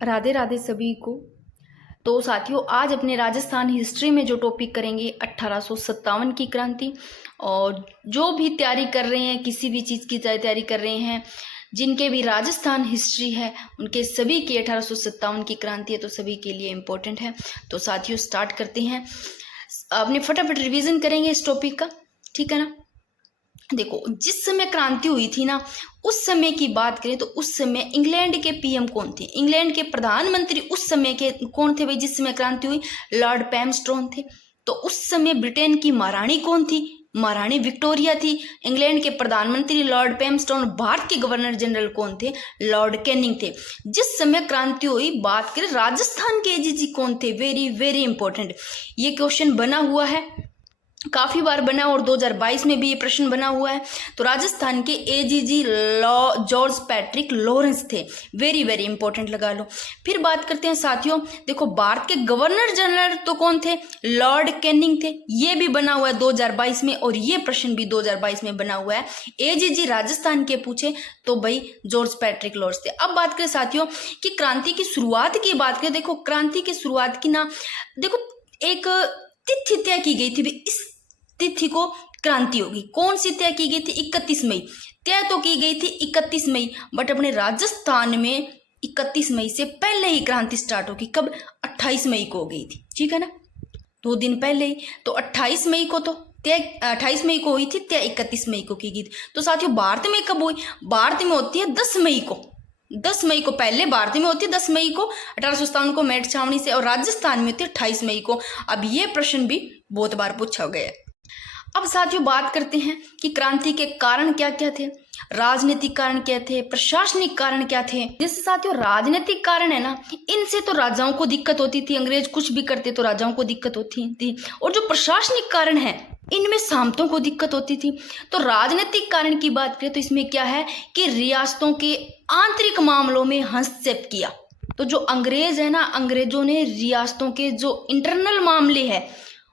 राधे राधे सभी को। तो साथियों, आज अपने राजस्थान हिस्ट्री में जो टॉपिक करेंगे 1857 की क्रांति। और जो भी तैयारी कर रहे हैं, किसी भी चीज़ की तैयारी कर रहे हैं, जिनके भी राजस्थान हिस्ट्री है, उनके सभी की 1857 की क्रांति है, तो सभी के लिए इम्पोर्टेंट है। तो साथियों, स्टार्ट करते हैं। अपने फटाफट रिवीजन करेंगे इस टॉपिक का, ठीक है ना। देखो, जिस समय क्रांति हुई थी ना, उस समय की बात करें तो उस समय इंग्लैंड के पीएम कौन थे? इंग्लैंड के प्रधानमंत्री उस समय के कौन थे भाई? जिस समय क्रांति हुई, लॉर्ड पैमस्टोन थे। तो उस समय ब्रिटेन की महारानी कौन थी? महारानी विक्टोरिया थी। इंग्लैंड के प्रधानमंत्री लॉर्ड पैमस्टोन। भारत के गवर्नर जनरल कौन थे? लॉर्ड कैनिंग थे। जिस समय क्रांति हुई, बात करें राजस्थान के एजीजी कौन थे? वेरी वेरी इंपॉर्टेंट, ये क्वेश्चन बना हुआ है, काफी बार बना, और 2022 में भी ये प्रश्न बना हुआ है। तो राजस्थान के एजीजी जॉर्ज पैट्रिक लॉरेंस थे। वेरी वेरी इंपॉर्टेंट, लगा लो। फिर बात करते हैं साथियों, देखो भारत के गवर्नर जनरल तो कौन थे? लॉर्ड कैनिंग थे। ये भी बना हुआ है 2022 में, और ये प्रश्न भी 2022 में बना हुआ है। एजीजी राजस्थान के पूछे तो भाई जॉर्ज पैट्रिक लॉरेंस थे। अब बात करें साथियों कि क्रांति की शुरुआत की बात करें, देखो क्रांति की शुरुआत की ना, देखो एक तिथि तय की गई थी, इस तिथि को क्रांति होगी। कौन सी तय की गई थी? 31 मई। तय तो की गई थी 31 मई, बट अपने राजस्थान में 31 मई से पहले ही क्रांति स्टार्ट होगी। कब? 28 मई को हो गई थी, ठीक है ना, 2 दिन पहले ही। तो 28 मई को तो तय 28 मई को हुई थी, तय 31 मई को की गई थी। तो साथियों, भारत में कब हुई? भारत में होती है 10 मई को। 10 मई को पहले भारत में होती है, 10 मई को 1857 को मेरठ छावनी से, और राजस्थान में होती है 28 मई को। अब ये प्रश्न भी बहुत बार पूछा गया है। अब साथियों, बात करते हैं कि क्रांति के कारण क्या क्या थे, राजनीतिक कारण क्या थे, प्रशासनिक कारण क्या थे। जैसे साथियों, राजनीतिक कारण है ना, इनसे तो राजाओं को दिक्कत होती थी, अंग्रेज कुछ भी करते तो राजाओं को दिक्कत होती थी। और जो प्रशासनिक कारण है, इनमें सामंतों को दिक्कत होती थी। तो राजनीतिक कारण की बात करें तो इसमें क्या है कि रियासतों के आंतरिक मामलों में हस्तक्षेप किया। तो जो अंग्रेज है ना, अंग्रेजों ने रियासतों के जो इंटरनल मामले है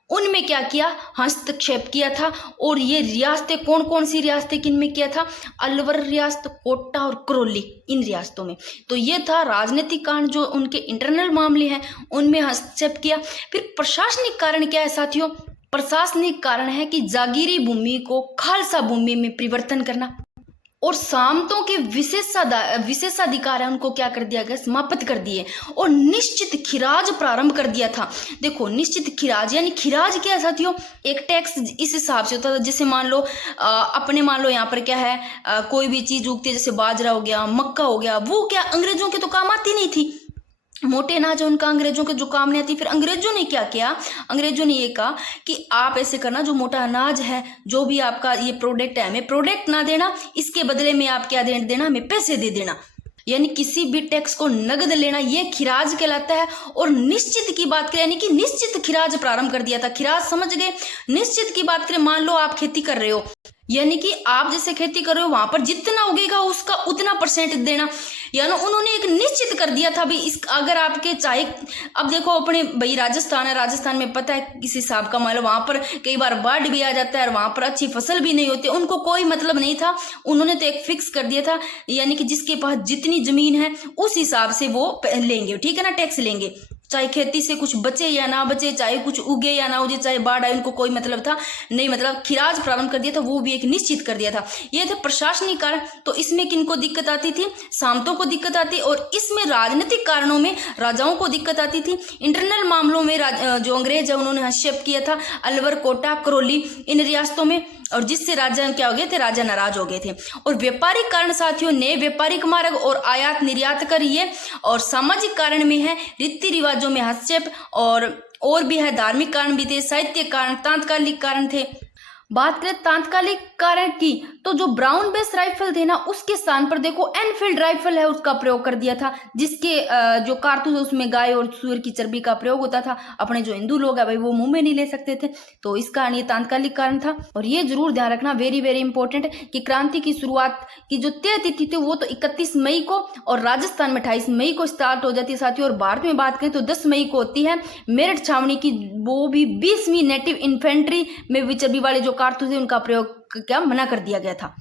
उनमें क्या किया? हस्तक्षेप किया था। और ये रियासतें कौन कौन सी रियासतें किन में किया था? अलवर रियासत, कोटा और करौली, इन रियासतों में। तो ये था राजनीतिक कारण, जो उनके इंटरनल मामले हैं उनमें हस्तक्षेप किया। फिर प्रशासनिक कारण क्या है साथियों? प्रशासनिक कारण है कि जागीरी भूमि को खालसा भूमि में परिवर्तन करना, और सामंतों के विशेषाधिकार है उनको क्या कर दिया गया? समाप्त कर दिए। और निश्चित खिराज प्रारंभ कर दिया था। देखो, निश्चित खिराज यानी खिराज क्या है साथियों? एक टैक्स इस हिसाब से होता था, जैसे मान लो अपने मान लो यहाँ पर क्या है, कोई भी चीज उगती है, जैसे बाजरा हो गया, मक्का हो गया, वो क्या अंग्रेजों के तो काम आती नहीं थी। मोटे अनाज है उनका, अंग्रेजों के जो काम नहीं आती। फिर अंग्रेजों ने क्या किया? अंग्रेजों ने ये कहा कि आप ऐसे करना, जो मोटा अनाज है, जो भी आपका ये प्रोडक्ट है, हमें प्रोडक्ट ना देना, इसके बदले में आप क्या दे देना? हमें पैसे दे देना। यानी किसी भी टैक्स को नगद लेना, ये खिराज कहलाता है। और निश्चित की बात करें, यानी कि निश्चित खिराज प्रारंभ कर दिया था। खिराज समझ गए? निश्चित की बात करें, मान लो आप खेती कर रहे हो, यानी कि आप जैसे खेती कर रहे हो, वहां पर जितना उगेगा उसका उतना परसेंट देना। यानी उन्होंने एक निश्चित कर दिया था भाई, इस अगर आपके चाहे, अब देखो अपने भाई राजस्थान है, राजस्थान में पता है किस हिसाब का, मान लो वहां पर कई बार बाढ़ भी आ जाता है और वहां पर अच्छी फसल भी नहीं होती, उनको कोई मतलब नहीं था। उन्होंने तो एक फिक्स कर दिया था, यानी कि जिसके पास जितनी जमीन है उस हिसाब से वो लेंगे, ठीक है ना, टैक्स लेंगे। चाहे खेती से कुछ बचे या ना बचे, चाहे कुछ उगे या ना उगे, चाहे बाढ़ आए, उनको कोई मतलब था नहीं। मतलब खिराज प्रारंभ कर दिया था, वो भी एक निश्चित कर दिया था। ये थे प्रशासनिक कारण। तो इसमें किनको दिक्कत आती थी? सामंतों को दिक्कत आती। और इसमें राजनीतिक कारणों में राजाओं को दिक्कत आती थी। इंटरनल मामलों में जो अंग्रेज है उन्होंने हस्तक्षेप किया था, अलवर, कोटा, करौली, इन रियासतों में, और जिससे राजा क्या हो गए थे? राजा नाराज हो गए थे। और व्यापारिक कारण साथियों, नए व्यापारिक मार्ग और आयात निर्यात करिए। और सामाजिक कारण में है रीति रिवाजों में हस्तक्षेप, और भी है धार्मिक कारण भी थे, साहित्य कारण, तात्कालिक कारण थे। बात करें तात्कालिक कारण की, तो जो ब्राउन बेस राइफल थे ना, उसके स्थान पर देखो एनफील्ड राइफल है, उसका प्रयोग कर दिया था, जिसके जो कारतूस उसमें गाय और सूअर की चर्बी का प्रयोग होता था। अपने जो हिंदू लोग है भाई, वो मुंह में नहीं ले सकते थे, तो इस कारण ये तात्कालिक कारण था। और ये जरूर ध्यान रखना, वेरी वेरी इंपॉर्टेंट, कि क्रांति की शुरुआत की जो तय तिथि थी वो तो 31 मई को, और राजस्थान में 28 मई को स्टार्ट हो जाती है साथियों। और भारत में बात करें तो 10 मई को होती है मेरठ छावनी की, वो भी 20वीं नेटिव इन्फेंट्री में भी चर्बी वाले जो कारतूस है उनका प्रयोग क्या मना कर दिया गया था।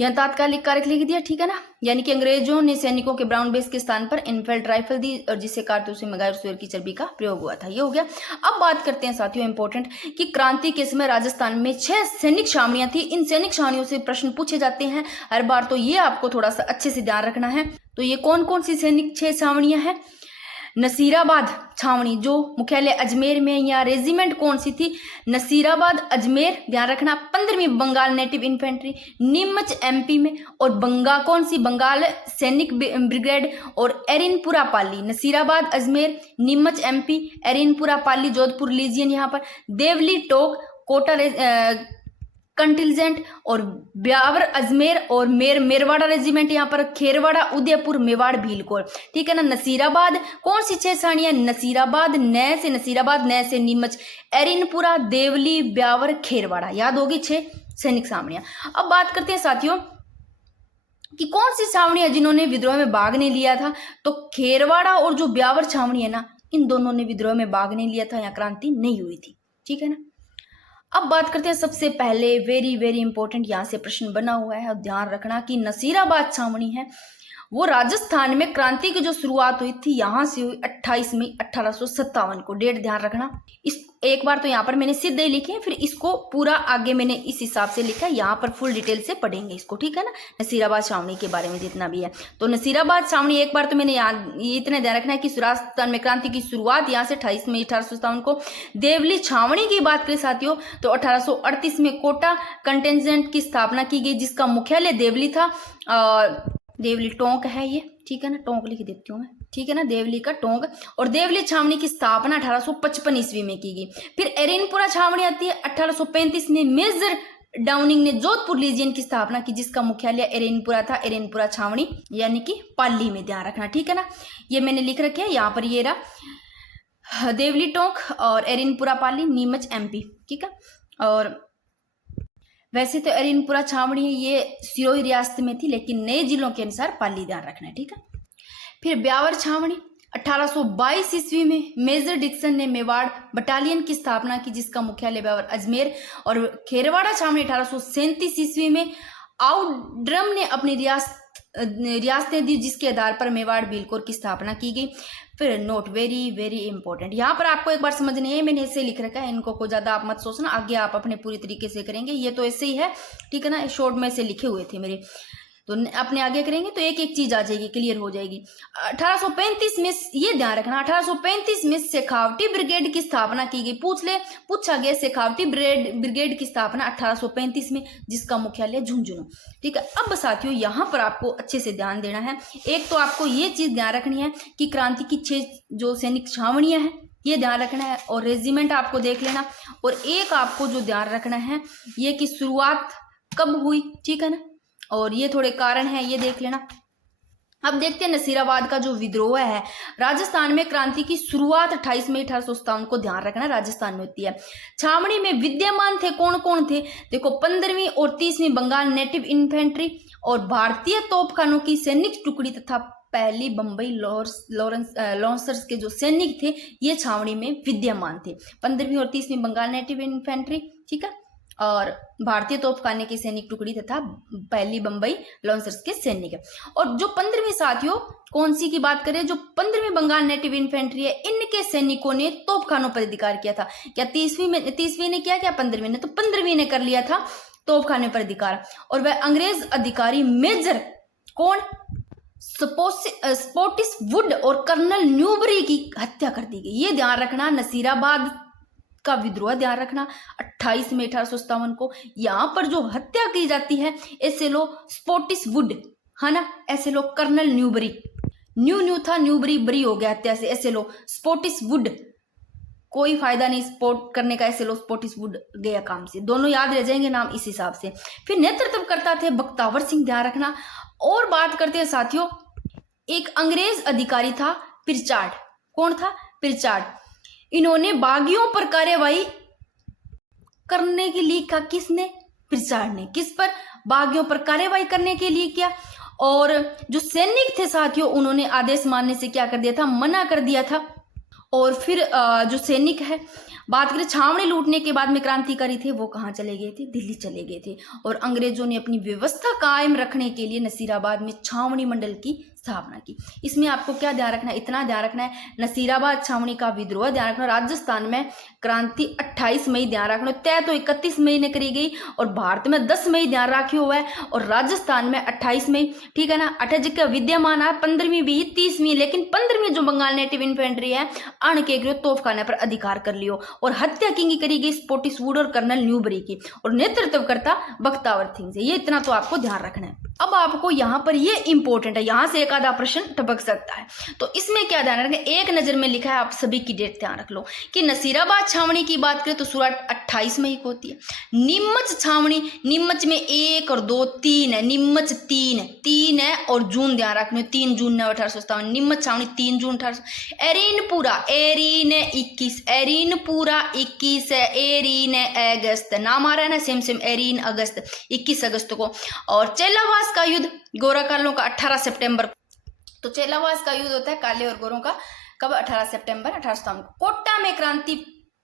यहाँ तात्कालिक कारक लिख दिया, ठीक है ना। यानी कि अंग्रेजों ने सैनिकों के ब्राउन बेस के स्थान पर इनफेल्ट राइफल दी और जिससे कारतूस में गाय और सुअर की चर्बी का प्रयोग हुआ था। ये हो गया। अब बात करते हैं साथियों इंपॉर्टेंट कि क्रांति के समय राजस्थान में 6 सैनिक छावनियां थी। इन सैनिक छावनियों से प्रश्न पूछे जाते हैं हर बार, तो ये आपको थोड़ा सा अच्छे से ध्यान रखना है। तो ये कौन कौन सी सैनिक 6 छावनियां हैं? नसीराबाद छावनी जो मुख्यालय अजमेर में, या रेजिमेंट कौन सी थी? नसीराबाद अजमेर, ध्यान रखना। 15वीं Bengal native infantry Neemuch MP में, और बंगाल कौन सी? बंगाल सैनिक ब्रिगेड और एरिनपुरा पाली। नसीराबाद अजमेर, नीमच एमपी, एरिनपुरा पाली जोधपुर लीजियन यहाँ पर, देवली टोक कोटा कंटिजेंट, और ब्यावर अजमेर और मेरवाड़ा रेजिमेंट यहाँ पर, खेरवाड़ा उदयपुर मेवाड़ भीलकोर, ठीक है ना। नसीराबाद कौन सी 6 छावनियां? नसीराबाद नए से नीमच, एरिनपुरा, देवली, ब्यावर, खेरवाड़ा, याद होगी 6 सैनिक छावनियां। अब बात करते हैं साथियों कि कौन सी छावनी है जिन्होंने विद्रोह में भाग नहीं लिया था। तो खेरवाड़ा और जो ब्यावर छावनी है ना, इन दोनों ने विद्रोह में भाग नहीं लिया था, यहाँ क्रांति नहीं हुई थी, ठीक है ना। अब बात करते हैं सबसे पहले, वेरी वेरी इंपॉर्टेंट, यहाँ से प्रश्न बना हुआ है और ध्यान रखना कि नसीराबाद छावनी है वो राजस्थान में क्रांति की जो शुरुआत हुई थी यहाँ से हुई 28 मई 1857 को। डेट ध्यान रखना। इस एक बार तो यहाँ पर मैंने सीधे लिखे हैं, फिर इसको पूरा आगे मैंने इस हिसाब से लिखा है, यहाँ पर फुल डिटेल से पढ़ेंगे इसको, ठीक है ना। नसीराबाद छावनी के बारे में जितना भी है, तो नसीराबाद छावनी एक बार तो मैंने यहाँ इतने ध्यान रखना है कि राजस्थान में क्रांति की शुरुआत यहाँ से 28 मई 1857 को। देवली छावनी की बात करें साथियों तो 1838 में कोटा कंटिजेंट की स्थापना की गई, जिसका मुख्यालय देवली था। देवली टोंक है ये, ठीक है ना, टोंक लिख देती हूँ मैं, ठीक है ना, देवली का टोंक। और देवली छावनी की स्थापना 1855 ईस्वी में की गई। फिर एरिनपुरा छावनी आती है 1835 में, मेजर डाउनिंग ने जोधपुर लीजियन की स्थापना की, जिसका मुख्यालय एरिनपुरा था। एरिनपुरा छावनी यानी कि पाली में, ध्यान रखना, ठीक है ना। ये मैंने लिख रखे है यहाँ पर, ये रहा देवली टोंक और एरिनपुरा पाली, नीमच एमपी, ठीक है। और वैसे तो एरिनपुरा छावनी ये सिरोही रियासत में थी, लेकिन नए जिलों के अनुसार पाली, ध्यान रखना है, ठीक है। फिर ब्यावर छावनी 1822 ईस्वी में मेजर डिक्सन ने मेवाड़ बटालियन की स्थापना की, जिसका मुख्यालय ब्यावर अजमेर। और खेरवाड़ा छावनी 1837 ईस्वी में आउड्रम ने अपनी रियासतें दी, जिसके आधार पर मेवाड़ भीलकोर की स्थापना की गई। फिर नोट, वेरी वेरी इंपॉर्टेंट, यहाँ पर आपको एक बार समझनी है, मैंने ऐसे लिख रखा है, इनको को ज्यादा आप मत सोचना, आगे आप अपने पूरी तरीके से करेंगे। ये तो ऐसे ही है, ठीक है ना, शॉर्ट में से लिखे हुए थे मेरे, तो अपने आगे करेंगे तो एक एक चीज आ जाएगी, क्लियर हो जाएगी। 1835 में, ये ध्यान रखना, 1835 में शेखावटी ब्रिगेड की स्थापना की गई। पूछा गया शेखावटी ब्रिगेड की स्थापना 1835 में, जिसका मुख्यालय झुंझुनू, ठीक है। अब साथियों यहाँ पर आपको अच्छे से ध्यान देना है। एक तो आपको ये चीज ध्यान रखनी है कि क्रांति की 6 जो सैनिक छावनियां हैं ये ध्यान रखना है, और रेजिमेंट आपको देख लेना। और एक आपको जो ध्यान रखना है ये कि शुरुआत कब हुई, ठीक है ना, और ये थोड़े कारण हैं, ये देख लेना। अब देखते हैं नसीराबाद का जो विद्रोह है। राजस्थान में क्रांति की शुरुआत 28 मई 1857 को, ध्यान रखना, राजस्थान में होती है। छावनी में विद्यमान थे कौन कौन थे? देखो, 15वीं और 30वीं बंगाल नेटिव इन्फेंट्री और भारतीय तोपखानों की सैनिक टुकड़ी तथा पहली बंबई लॉन्सर्स के जो सैनिक थे ये छावनी में विद्यमान थे। 15वीं और 30वीं बंगाल नेटिव इन्फेंट्री, ठीक है, और भारतीय तोपखाने की सैनिक टुकड़ी तथा पहली बंबई लॉन्सर्स के सैनिक है। और जो 15वीं साथियों कौन सी की बात करें, जो 15वीं बंगाल नेटिव इन्फेंट्री है, इनके सैनिकों ने तोपखानों पर अधिकार किया था। क्या 30वीं ने किया, क्या 15वीं ने? तो 15वीं ने कर लिया था तोपखाने पर अधिकार। और वह अंग्रेज अधिकारी मेजर कौन, स्पोटिस वुड और कर्नल न्यूबरी की हत्या कर दी गई। ये ध्यान रखना, नसीराबाद का विद्रोह ध्यान रखना 28 मई 1857 को। यहाँ पर जो हत्या की जाती है ऐसे लो स्पोटिस वुड, है ना, ऐसे लो कर्नल न्यूबरी, न्यू था, न्यूबरी बरी हो गया हत्या से, ऐसे लो स्पोटिस वुड, कोई फायदा नहीं स्पोर्ट करने का, ऐसे लो स्पोटिस वुड गया काम से, दोनों याद रह जाएंगे नाम इस हिसाब से। फिर नेतृत्व करता थे बख्तावर सिंह, ध्यान रखना। और बात करते हैं साथियों, एक अंग्रेज अधिकारी था पिरचार्ड, कौन था? पिरचार्ड। इन्होंने बागियों पर कार्यवाही करने के लिए कहा, किसने? पिरचार्ड ने। किस पर? बागियों पर कार्यवाही करने के लिए किया। और जो सैनिक थे साथियों उन्होंने आदेश मानने से क्या कर दिया था, मना कर दिया था। और फिर जो सैनिक है, बात करें छावनी लूटने के बाद में क्रांतिकारी थे वो कहाँ चले गए थे, दिल्ली चले गए थे। और अंग्रेजों ने अपनी व्यवस्था कायम रखने के लिए नसीराबाद में छावनी मंडल की स्थापना की। इसमें आपको क्या ध्यान रखना है, इतना ध्यान रखना है, नसीराबाद छावनी का विद्रोह ध्यान रखना, राजस्थान में क्रांति 28 मई ध्यान रखना, तय तो 31 मई ने करी गई और भारत में 10 मई ध्यान रखियो हुआ है और राजस्थान में 28 मई, ठीक है ना। 28 जगह विद्यमान है 15वीं भी 30वीं, लेकिन 15वीं जो बंगाल नेटिव इन्फेंट्री है अण के गृह तोपखाने पर अधिकार कर लियो और हत्या की करी गई स्पोर्टिसवुड और कर्नल न्यूबरी की और नेतृत्वकर्ता बख्तावर सिंह से। ये इतना तो आपको ध्यान रखना है। अब आपको यहाँ पर ये इंपॉर्टेंट है, यहाँ से एक आधा प्रश्न टपक सकता है, तो इसमें क्या ध्यान रखें, एक नजर में लिखा है, आप सभी की डेट ध्यान रख लो कि नसीराबाद छावनी की बात करें तो शुरुआत 28 मई को होती है। नीमच छावनी, नीमच में 1 और 2 3 है, नीमच 3 है और जून ध्यान रखना 3 जून 1857, नीमच छावनी 3 जून 1800। एरीनपुरा, एरीन 21, एरीनपुरा 21 है, एरीन अगस्त, नाम आ रहा है ना सेम एरीन अगस्त 21 अगस्त को। और चेलावास का युद्ध गोरा कालों का 18 सितंबर, तो चेलावास का युद्ध होता है काले और गोरों का कब, 18 सितंबर 1857 को। कोटा में क्रांति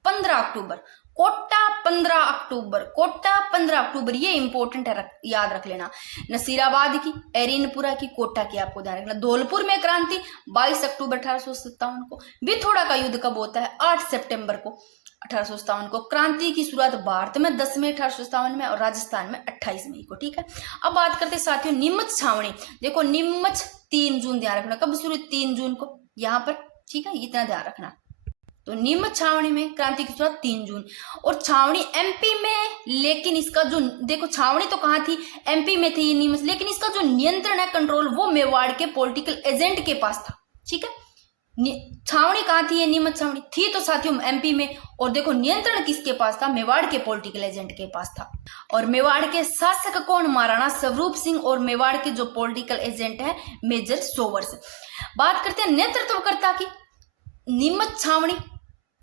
15 अक्टूबर, कोटा 15 अक्टूबर, कोटा 15 अक्टूबर, ये इंपॉर्टेंट है, याद रख लेना। नसीराबाद की, एरीनपुरा की, कोटा की आपको ध्यान रखना। धौलपुर में क्रांति 22 अक्टूबर 1857 को। बिथोड़ा का युद्ध कब होता है, 8 सितंबर को 1857 को। क्रांति की शुरुआत भारत में 10 मई 1857 में और राजस्थान में 28 मई को, ठीक है। अब बात करते साथियों नीमच छावनी, देखो नीमच 3 जून ध्यान रखना, कब शुरू 3 जून को यहाँ पर, ठीक है, इतना ध्यान रखना। तो नीमच छावनी में क्रांति की शुरुआत 3 जून और छावनी एमपी में, लेकिन इसका जो देखो छावनी तो कहाँ थी, एमपी में थी नीमच, लेकिन इसका जो नियंत्रण है, कंट्रोल, वो मेवाड़ के पॉलिटिकल एजेंट के पास था, ठीक है। छावनी कहाँ थी, ये नीमच छावनी थी तो साथियों एमपी में, और देखो नियंत्रण किसके पास था, मेवाड़ के पॉलिटिकल एजेंट के पास था। और मेवाड़ के शासक कौन, महाराणा स्वरूप सिंह, और मेवाड़ के जो पॉलिटिकल एजेंट है मेजर सोवर्स। बात करते हैं नेतृत्वकर्ता की, नीमच छावनी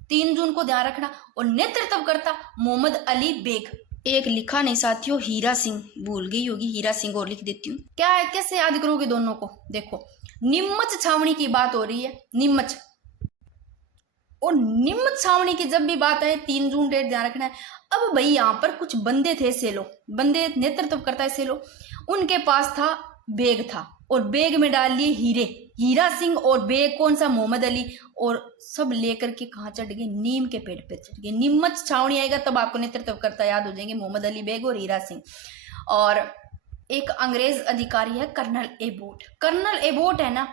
3 जून को ध्यान रखना और नेतृत्वकर्ता मोहम्मद अली बेग। एक लिखा नहीं साथियों, हीरा सिंह, भूल गई होगी, हीरा सिंह और लिख देती हूँ। क्या है, कैसे याद करोगे दोनों को, देखो नीमच छावनी की बात हो रही है, नीमच और नीमच छावनी की जब भी बात आए 3 जून डेट ध्यान रखना है। अब भाई यहाँ पर कुछ बंदे थे, सेलो बंदे नेतृत्व करता है सेलो, उनके पास था बेग था और बेग में डाल लिए हीरे, हीरा सिंह और बेग कौन सा, मोहम्मद अली, और सब लेकर के कहाँ चढ़ गए, नीम के पेड़ पे चढ़ गए। नीमच छावनी आएगा तब आपको नेतृत्व करता याद हो जाएंगे, मोहम्मद अली बेग और हीरा सिंह। और एक अंग्रेज अधिकारी है कर्नल एबोट, कर्नल एबोट है ना,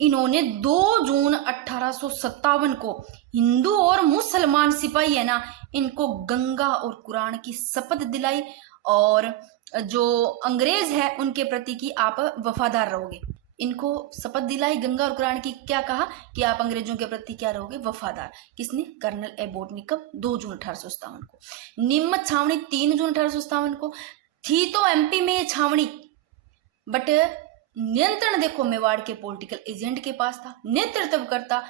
इन्होंने 2 जून 1857 को हिंदू और मुसलमान सिपाही है ना, इनको गंगा और कुरान की शपथ दिलाई और जो अंग्रेज है उनके प्रति की आप वफादार रहोगे, इनको शपथ दिलाई गंगा और कुरान की, क्या कहा कि आप अंग्रेजों के प्रति क्या रहोगे, वफादार। किसने, कर्नल एबोट ने, कब 2 जून 1857 को। नीमच छावनी 3 जून 1857 को थी तो एमपी में ये छावनी, बट नियंत्रण देखो मेवाड़ के पॉलिटिकल एजेंट के पास था, नेतृत्वकर्ता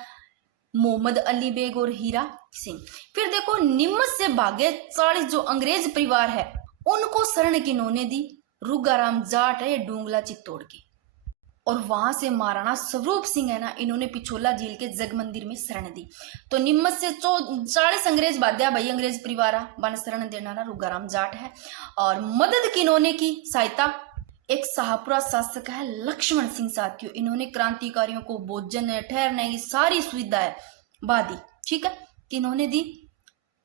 मोहम्मद अली बेग और हीरा सिंह। फिर देखो नीमच से भागे 40 जो अंग्रेज परिवार है उनको शरण किन्होंने दी, रुगाराम जाट है डोंगला चित्तौड़ के, और वहां से महाराणा स्वरूप सिंह है ना, इन्होंने पिछोला झील के जग मंदिर में शरण दी। तो नीमच से 40 अंग्रेज बाध्या भाई अंग्रेज परिवार बन शरण देना रुगाराम जाट है। और मदद किन्होंने की, सहायता एक शाहपुरा शासक है लक्ष्मण सिंह साथियों, इन्होंने क्रांतिकारियों को भोजन ठहरने की सारी सुविधाएं बादी, ठीक है, किन्होंने दी,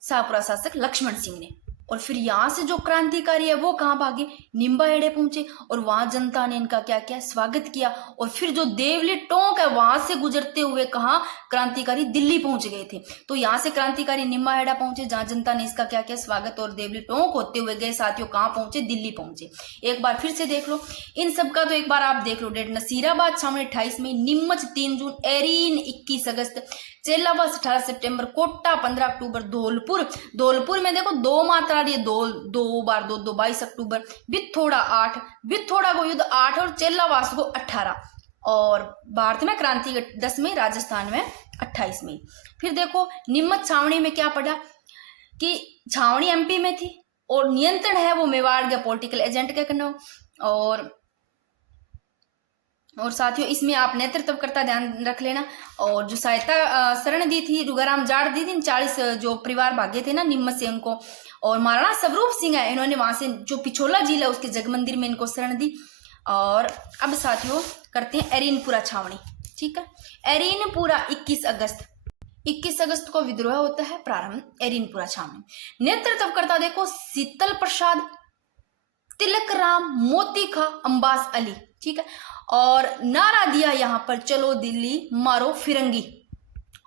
शाहपुरा शासक लक्ष्मण सिंह ने। और फिर यहाँ से जो क्रांतिकारी है वो कहाँ भागे, निम्बाहेड़े पहुंचे और वहां जनता ने इनका क्या किया, स्वागत किया। और फिर जो देवली टोंक है वहां से गुजरते हुए कहाँ क्रांतिकारी दिल्ली पहुंच गए थे। तो यहाँ से क्रांतिकारी निम्बाहेड़ा पहुंचे जहां जनता ने इसका क्या किया, स्वागत, और देवली टोंक होते हुए गए साथियों कहाँ पहुंचे, दिल्ली पहुंचे। एक बार फिर से देख लो इन सब का, तो एक बार आप देख लो डेट, नसीराबाद छावनी 28 मई, नीमच 3 जून, एरीन 21 अगस्त, चेलावास 18 सितंबर, कोटा 15 अक्टूबर, धौलपुर में देखो 2 मात्रा रही है, 2 बार 2 22 अक्टूबर, बिथोड़ा 8, बिथोड़ा को युद्ध 8 और चेलावास को 18, और भारत में क्रांति 10 मई, राजस्थान में 28 मई। फिर देखो नीमच छावनी में क्या पड़ा कि छावनी एमपी में थी और नियंत्रण है वो मेवाड़ के पॉलिटिकल एजेंट के करना, और और साथियों इसमें आप नेतृत्वकर्ता ध्यान रख लेना। और जो सहायता शरण दी थी रुगाराम जाट दी थी, 40 जो परिवार भागे थे ना नीमच से उनको। और महाराणा स्वरूप सिंह है, इन्होंने वहां से जो पिछोला झील है उसके जगमंदिर में इनको शरण दी। और अब साथियों करते हैं एरीनपुरा छावनी। ठीक है, एरीनपुरा 21 अगस्त को विद्रोह होता है प्रारंभ एरीनपुरा छावनी। नेतृत्वकर्ता देखो शीतल प्रसाद, तिलक राम, मोती खा, अम्बास अली। ठीक है, और नारा दिया यहाँ पर चलो दिल्ली मारो फिरंगी।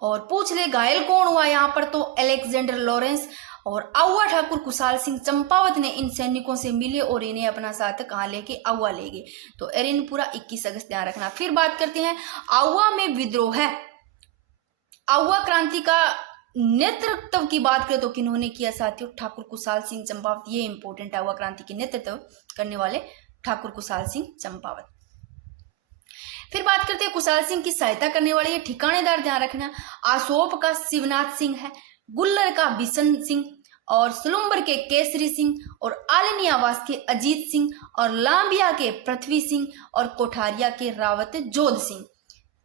और पूछ ले घायल कौन हुआ यहाँ पर, तो अलेक्जेंडर लॉरेंस और आउवा ठाकुर कुशाल सिंह चंपावत ने इन सैनिकों से मिले और इन्हें अपना साथ कहाँ लेके आउवा ले गए। तो एरीनपुरा 21 अगस्त ध्यान रखना। फिर बात करते हैं आउवा में विद्रोह है। आउवा क्रांति का नेतृत्व की बात करें तो किन्होंने किया साथियों, ठाकुर कुशाल सिंह चंपावत। ये इंपॉर्टेंट है, आउवा क्रांति के नेतृत्व करने वाले ठाकुर कुशाल सिंह चंपावत। फिर बात करते हैं कुशाल सिंह की सहायता करने वाले ये ठिकानेदार ध्यान रखना। आसोप का शिवनाथ सिंह है, गुल्लर का बिशन सिंह, और सुलुम्बर के केसरी सिंह, और आलनियावास के अजीत सिंह, और लांबिया के पृथ्वी सिंह, और कोठारिया के रावत जोध सिंह।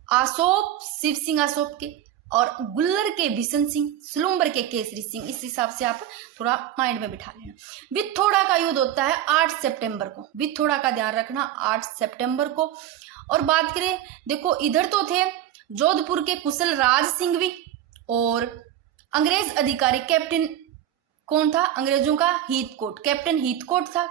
आसोप शिव सिंह आसोप के, और गुल्लर के बिशन सिंह, सुलुम्बर के केसरी सिंह। इस हिसाब से आप थोड़ा माइंड में बिठा लेना। विथोड़ा का युद्ध होता है 8 सितंबर को, विथोड़ा का ध्यान रखना 8 सितंबर को। और बात करें देखो इधर तो थे जोधपुर के कुशल राज सिंह भी, और अंग्रेज अधिकारी कैप्टन कौन था, अंग्रेजों का हीथकोट, कैप्टन हीथकोट था।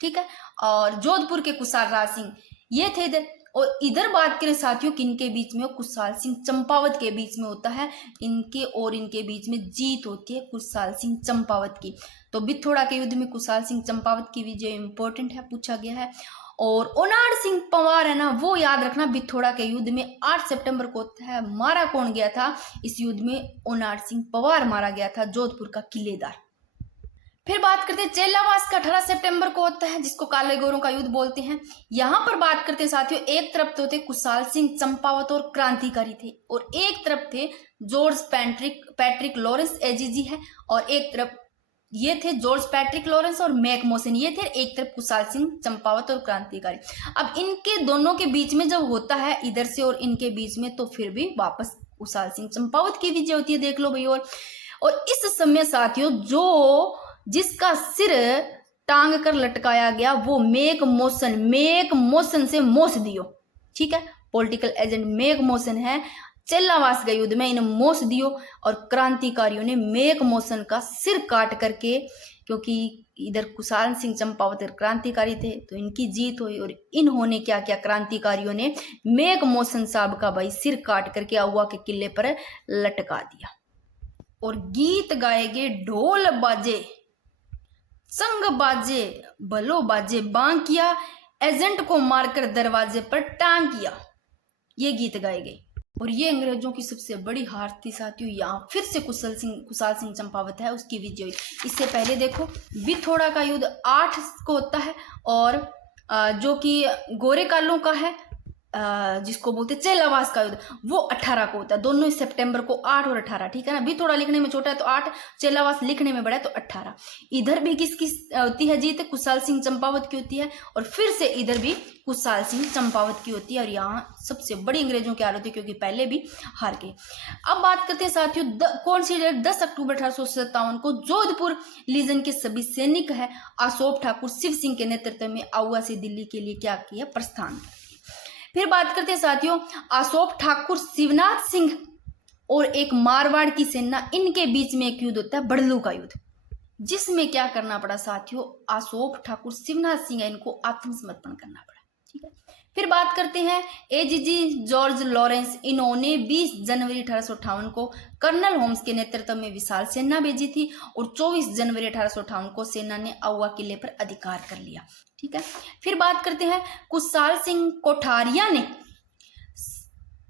ठीक है, और जोधपुर के कुशाल राज सिंह ये थे इधर। और इधर बात करें साथियों किनके बीच में, कुशाल सिंह चंपावत के बीच में होता है। इनके और इनके बीच में जीत होती है कुशाल सिंह चंपावत की। तो बिथोड़ा के युद्ध में कुशाल सिंह चंपावत की विजय इंपॉर्टेंट है, पूछा गया है। और ओनाड सिंह पंवार है ना, वो याद रखना बिथोड़ा के युद्ध में 8 सितंबर को होता है। मारा कौन गया था इस युद्ध में, ओनाड सिंह पंवार मारा गया था, जोधपुर का किलेदार। फिर बात करते हैं चेलावास का 18 सितंबर को होता है, जिसको काले गोरों का युद्ध बोलते हैं। यहाँ पर बात करते हैं साथियों, एक तरफ तो थे कुशाल सिंह चंपावत और क्रांतिकारी थे, और एक तरफ थे जॉर्ज पैट्रिक लॉरेंस एजीजी है, और एक तरफ ये थे जॉर्ज पैट्रिक लॉरेंस और मैकमोसन, ये थे एक तरफ कुशाल सिंह चंपावत और क्रांतिकारी। अब इनके दोनों के बीच में जब होता है इधर से और इनके बीच में, तो फिर भी वापस कुशाल सिंह चंपावत की विजय होती है, देख लो भाई। और इस समय साथियों जो जिसका सिर टांग कर लटकाया गया वो मेक मोशन से मोस दियो। ठीक है, पॉलिटिकल एजेंट मेक मोशन है, चेलावास के युद्ध में इन मोस दियो, और क्रांतिकारियों ने मेक मोशन का सिर काट करके, क्योंकि इधर कुशाल सिंह चंपावत क्रांतिकारी थे तो इनकी जीत हुई। और इन्होंने क्या किया, क्रांतिकारियों ने मेक मोशन साहब का भाई सिर काट करके आउवा के किले पर लटका दिया। और गीत गाएगे ढोल बाजे संग बाजे भलो बाजे बांकिया, एजेंट को मारकर दरवाजे पर टांग किया, ये गीत गाए गए। और ये अंग्रेजों की सबसे बड़ी हार थी साथियों। यहाँ फिर से कुशाल सिंह चंपावत है उसकी विजय हुई। इससे पहले देखो बिथोड़ा का युद्ध 8 को होता है, और जो कि गोरे कालों का है जिसको बोलते चेलावास का युद्ध, वो 18 को होता है। दोनों सितंबर को 8 और 18, ठीक है ना। बिथोड़ा लिखने में छोटा है तो 8, चेलावास लिखने में बड़ा है तो 18। इधर भी किसकी होती है जीत, कुशाल सिंह चंपावत की होती है, और फिर से इधर भी कुशाल सिंह चंपावत की होती है। और यहाँ सबसे बड़ी अंग्रेजों की हार होती है क्योंकि पहले भी हार गए। अब बात करते हैं साथियों कौन सी डेट, 10 अक्टूबर 1857 को जोधपुर लीजन के सभी सैनिक है आसोप ठाकुर शिव सिंह के नेतृत्व में आउवा से दिल्ली के लिए क्या किया, प्रस्थान। फिर बात करते हैं साथियों आसोप ठाकुर शिवनाथ सिंह और एक मारवाड़ की सेना, इनके बीच में एक युद्ध होता है बड़लू का युद्ध, जिसमें क्या करना पड़ा साथियों, आसोप ठाकुर शिवनाथ सिंह इनको आत्मसमर्पण करना पड़ा। ठीक है, फिर बात करते हैं एजीजी जॉर्ज लॉरेंस, इन्होंने 20 जनवरी 1858 को कर्नल होम्स के नेतृत्व में विशाल सेना भेजी थी, और 24 जनवरी 1858 को सेना ने आउवा किले पर अधिकार कर लिया। ठीक है, फिर बात करते हैं कुशाल सिंह कोठारिया ने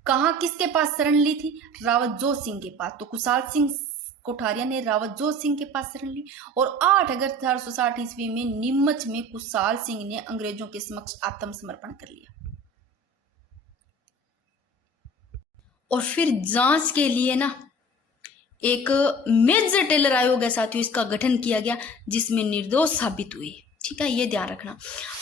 कहा किसके पास शरण ली थी, रावत जोध सिंह के पास। तो कुशाल सिंह कोठारिया ने रावत जोध सिंह के पास शरण ली, और 8 अगस्त 1860 ईस्वी में नीमच में कुशाल सिंह ने अंग्रेजों के समक्ष आत्मसमर्पण कर लिया। और फिर जांच के लिए ना एक मेजर टेलर आयोग है साथियों, इसका गठन किया गया, जिसमें निर्दोष साबित हुए। ठीक है, ये ध्यान रखना।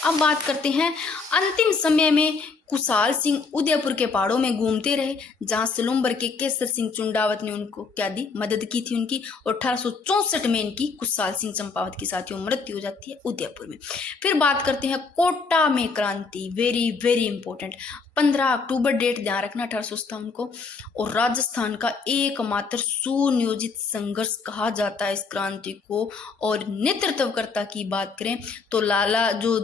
अब बात करते हैं अंतिम समय में कुशाल सिंह उदयपुर के पहाड़ों में घूमते रहे, जहां सलूम्बर के केसर सिंह चुंडावत ने उनको क्या दी, मदद की थी उनकी। और 1864 में इनकी कुशाल सिंह चंपावत के साथियों मृत्यु हो जाती है उदयपुर में। फिर बात करते हैं कोटा में क्रांति, वेरी वेरी इंपॉर्टेंट। 15 अक्टूबर डेट ध्यान रखना 1857 को। और राजस्थान का एकमात्र सुनियोजित संघर्ष कहा जाता है इस क्रांति को। और नेतृत्वकर्ता की बात करें तो लाला जो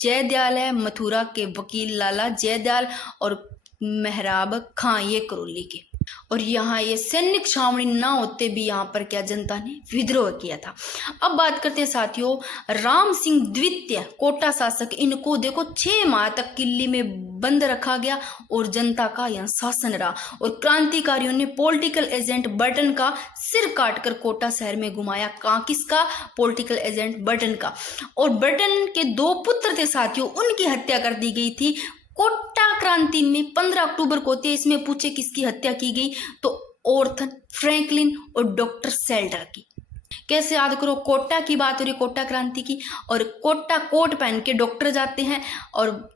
जयदयाल है, मथुरा के वकील लाला जयदयाल, और मेहराब खां, ये करौली के। और यहाँ ये सैनिक छावनी ना होते भी यहाँ पर क्या जनता ने विद्रोह किया था। अब बात करते हैं साथियों राम सिंह द्वितीय कोटा शासक, इनको देखो 6 माह तक किले में बंद रखा गया और जनता का यहाँ शासन रहा। और क्रांतिकारियों ने पॉलिटिकल एजेंट बर्टन का सिर काटकर कोटा शहर में घुमाया। कहाँ, किसका? पॉलिटिकल एजेंट बर्टन का। और बर्टन के 2 पुत्र थे साथियों, उनकी हत्या कर दी गई थी कोटा क्रांति में। 15 अक्टूबर को होती है। इसमें पूछे किसकी हत्या की गई तो ऑर्थर फ्रैंकलिन और डॉक्टर सेल्डर की। कैसे याद करो, कोटा की बात हो रही, कोटा क्रांति की। और कोटा कोट पहन के डॉक्टर जाते हैं और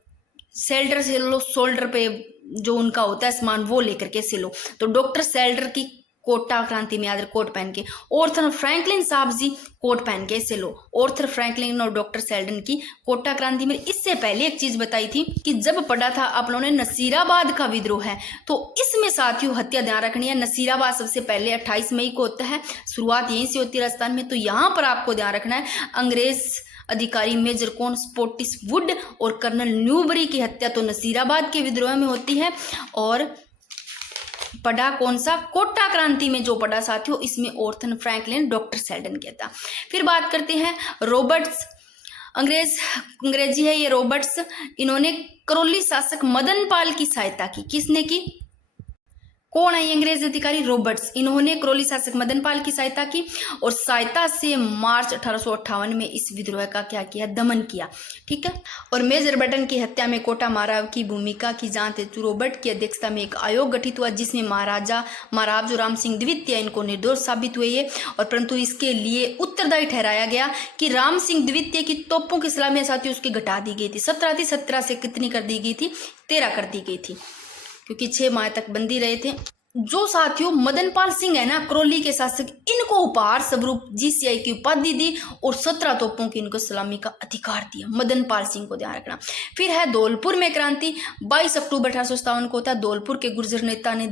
सेल्डर से लो, शोल्डर पे जो उनका होता है सामान वो लेकर के से लो। तो डॉक्टर सेल्डर की कोटा क्रांति में याद रख कोट पहन के। ऑर्थर फ्रैंकलिन साहब जी कोट पहन के से लो। ऑर्थर फ्रैंकलिन और डॉक्टर सेल्डन की कोटा क्रांति में। इससे पहले एक चीज बताई थी कि जब पढ़ा था आप लोगों ने नसीराबाद का विद्रोह है, तो इसमें साथियों हत्या ध्यान रखनी है। नसीराबाद सबसे पहले 28 मई को होता है, शुरुआत यहीं से होती है राजस्थान में। तो यहाँ पर आपको ध्यान रखना है अंग्रेज अधिकारी मेजर कॉन स्पोर्टिस वुड और कर्नल न्यूबरी की हत्या तो नसीराबाद के विद्रोह में होती है। और पढ़ा कौन सा? कोटा क्रांति में जो पढ़ा साथियों, इसमें ऑर्थर फ्रैंकलिन डॉक्टर सेल्डन कहता। फिर बात करते हैं रॉबर्ट्स, अंग्रेजी है ये रॉबर्ट्स। इन्होंने करौली शासक मदन पाल की सहायता की। किसने की? कौन है ये अंग्रेज अधिकारी? रॉबर्ट्स। इन्होंने करौली शासक मदन पाल की सहायता की और सहायता से मार्च 1858 में इस विद्रोह का क्या किया? दमन किया। ठीक है। और मेजर बर्टन की हत्या में कोटा महाराव की भूमिका की जांच हेतु रॉबर्ट की अध्यक्षता में एक आयोग गठित हुआ, जिसमें महाराज राम सिंह द्वितीय इनको निर्दोष साबित हुए ये। और परंतु इसके लिए उत्तरदायी ठहराया गया कि राम सिंह द्वितीय की तोपों की सलामी साथियों उसकी घटा दी गई थी। 17 थी, 17 से कितनी कर दी गई थी? 13 कर दी गई थी, क्योंकि 6 माह तक बंदी रहे थे। जो साथियों मदन पाल सिंह है ना करौली के शासक, इनको उपहार स्वरूप जीसीआई की उपाधि दी और 17 तोपों की इनको सलामी का अधिकार दिया। मदन पाल सिंह को ध्यान रखना। फिर है धौलपुर में क्रांति। 22 अक्टूबर 1857 को होता है। धौलपुर के गुर्जर नेता ने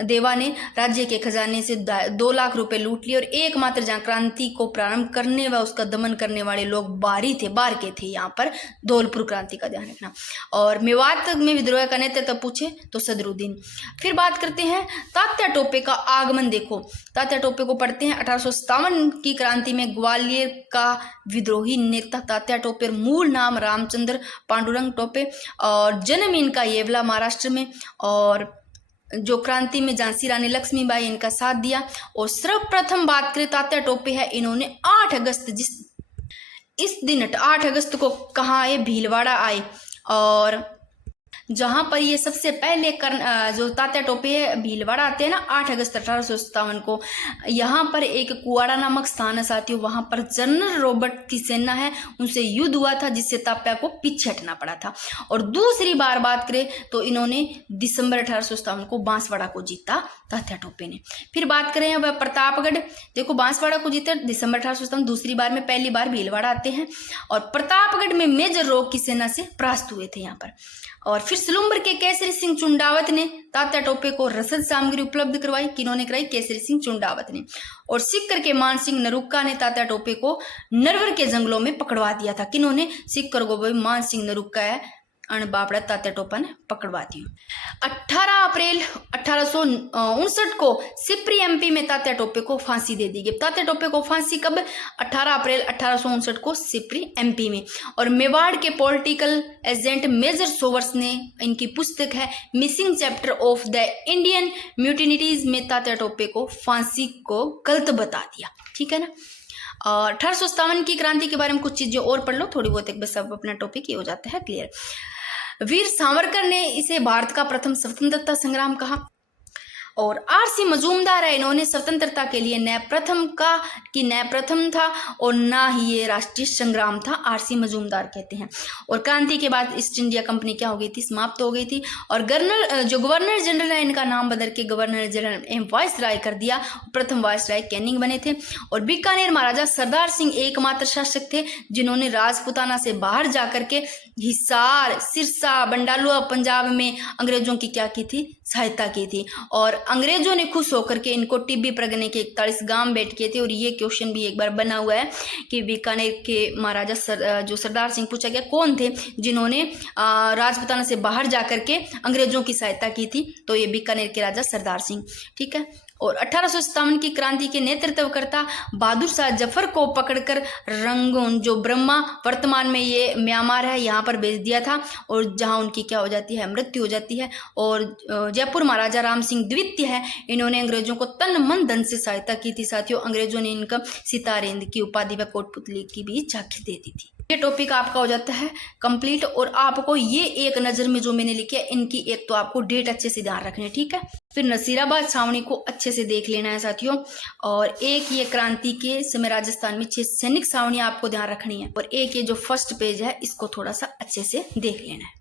देवा ने राज्य के खजाने से 2 लाख रुपए लूट लिए। और एकमात्र जहाँ क्रांति को प्रारंभ करने व उसका दमन करने वाले लोग बाहरी थे, बाहर के थे यहाँ पर धौलपुर क्रांति का ध्यान रखना। और मेवात में विद्रोह का नेतृत्व पूछे तो सदरुद्दीन। फिर बात करते हैं तात्या टोपे का आगमन। देखो तात्या टोपे को पढ़ते हैं 1857 की क्रांति में ग्वालियर का विद्रोही नेता तात्या टोपे। मूल नाम रामचंद्र पांडुरंग टोपे और जन्म इनका येवला महाराष्ट्र में। और जो क्रांति में झांसी रानी लक्ष्मीबाई इनका साथ दिया। और सर्वप्रथम बात करें तात्या टोपे है, इन्होंने 8 अगस्त इस दिन 8 अगस्त को कहाँ आए? भीलवाड़ा आए। और जहां पर ये सबसे पहले जो तात्या टोपे भीलवाड़ा आते हैं ना 8 अगस्त 1857 को, यहाँ पर एक कुआड़ा नामक स्थान है साथियों, वहां पर जनरल रॉबर्ट की सेना है, उनसे युद्ध हुआ था जिससे तात्या को पीछे हटना पड़ा था। और दूसरी बार बात करें तो इन्होंने दिसंबर 1857 को बांसवाड़ा को जीता तात्या टोपे ने। फिर बात करें वह प्रतापगढ़। देखो बांसवाड़ा को जीते दिसंबर 1857, दूसरी बार में, पहली बार भीलवाड़ा आते हैं। और प्रतापगढ़ में मेजर रॉक की सेना से परास्त हुए थे यहाँ पर। और फिर सलूम्बर के केसरी सिंह चुंडावत ने तात्या टोपे को रसद सामग्री उपलब्ध करवाई। किन्होंने कराई? केसरी सिंह चुंडावत ने। और सिक्कर के मान सिंह नरुक्का ने तात्या टोपे को नरवर के जंगलों में पकड़वा दिया था। किन्होंने? सिक्कर को मान सिंह नरुक्का है बापड़ा तात्या टोपा ने पकड़वा दी। 18 अप्रैल 1859 को सिपरी एमपी में तात्या टोपे को फांसी दे दी गई। तात्या टोपे को फांसी कब? 18 अप्रैल 1859 को सिपरी एमपी में। और मेवाड़ के पॉलिटिकल एजेंट मेजर सोवर्स ने, इनकी पुस्तक है missing chapter of the Indian mutinies में तात्या टोपे को फांसी को गलत बता दिया। ठीक है ना। और 1857 की क्रांति के बारे में कुछ चीजें और पढ़ लो थोड़ी बहुत, एक बस अब अपना टॉपिक ये हो जाता है क्लियर। वीर सावरकर ने इसे भारत का प्रथम स्वतंत्रता संग्राम कहा। और आरसी मजूमदार है, इन्होंने स्वतंत्रता के लिए न प्रथम था और ना ही ये राष्ट्रीय संग्राम था, आरसी मजूमदार कहते हैं। और क्रांति के बाद ईस्ट इंडिया कंपनी क्या हो गई थी, समाप्त हो गई थी। और गवर्नर जनरल है, इनका नाम बदल के गवर्नर जनरल एम वाइसराय कर दिया। प्रथम वाइसराय कैनिंग बने थे। और बीकानेर महाराजा सरदार सिंह एकमात्र शासक थे जिन्होंने राजपूताना से बाहर जाकर के हिसार, सिरसा, बंडालुआ पंजाब में अंग्रेजों की क्या की थी, सहायता की थी। और अंग्रेजों ने खुश होकर के इनको टिब्बी परगने के 41 गांव बैठ किए थे। और ये क्वेश्चन भी एक बार बना हुआ है कि बीकानेर के महाराजा जो सरदार सिंह, पूछा गया कौन थे जिन्होंने राजपूताना से बाहर जाकर के अंग्रेजों की सहायता की थी, तो ये बीकानेर के राजा सरदार सिंह। ठीक है। और 1857 की क्रांति के नेतृत्वकर्ता बहादुर शाह जफर को पकड़कर रंगून, जो ब्रह्मा वर्तमान में ये म्यांमार है, यहाँ पर भेज दिया था। और जहाँ उनकी क्या हो जाती है, मृत्यु हो जाती है। और जयपुर महाराजा राम सिंह द्वितीय है, इन्होंने अंग्रेजों को तन मन धन से सहायता की थी। साथियों, अंग्रेजों ने इनका सितारेंद की उपाधि व कोटपुतली की भी झांकी दे दी थी। ये टॉपिक आपका हो जाता है कंप्लीट। और आपको ये एक नज़र में जो मैंने लिखी है, इनकी एक तो आपको डेट अच्छे से ध्यान रखनी है। ठीक है। फिर नसीराबाद छावनी को अच्छे से देख लेना है साथियों। और एक ये क्रांति के समय राजस्थान में 6 सैनिक छावनी आपको ध्यान रखनी है। और एक ये जो फर्स्ट पेज है, इसको थोड़ा सा अच्छे से देख लेना है।